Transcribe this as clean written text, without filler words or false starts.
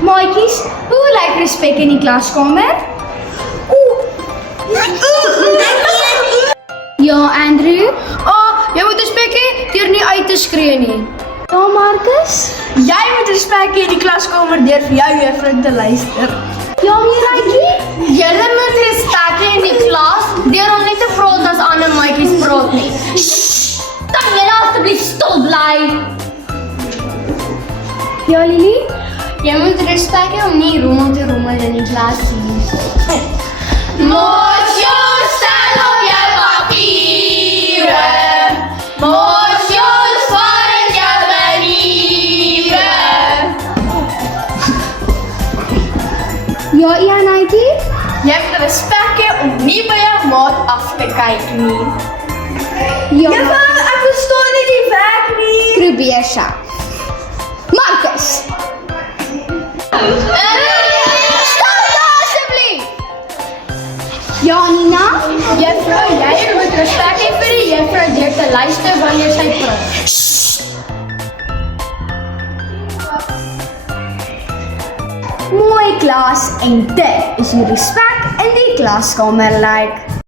Maatjies, hoe lyk respek in die klaskamer? Ja, Andrew? Jy moet respek hê deur nie uit te skree nie. Ja, Marcus? Jy moet respek hê in die klaskamer deur vir jou juffrou te luister. Ja, Miraitjie? Julle moet respek hê in die klas deur om nie te praat as ander maatjies praat nie. Kan jy asseblief stil bly? Ja, Lily? Jy moet respek hê om nie rommel te rommel in die klas nie. Mos jou stel op jou papiere. Mos jou swaar in jou maniere. Ja, Ianaitjie? Jy moet respek hê om nie by jou maat af te kyk nie. Ja, ek verstaan nie die werk nie. probeer self. Marcus! Stil daar asseblief! Ja, Nina? Juffrou, jy moet respek hê vir die juffrou deur te luister wanneer sy praat. Mooi klas en dit is hoe respek in die klaskamer lyk.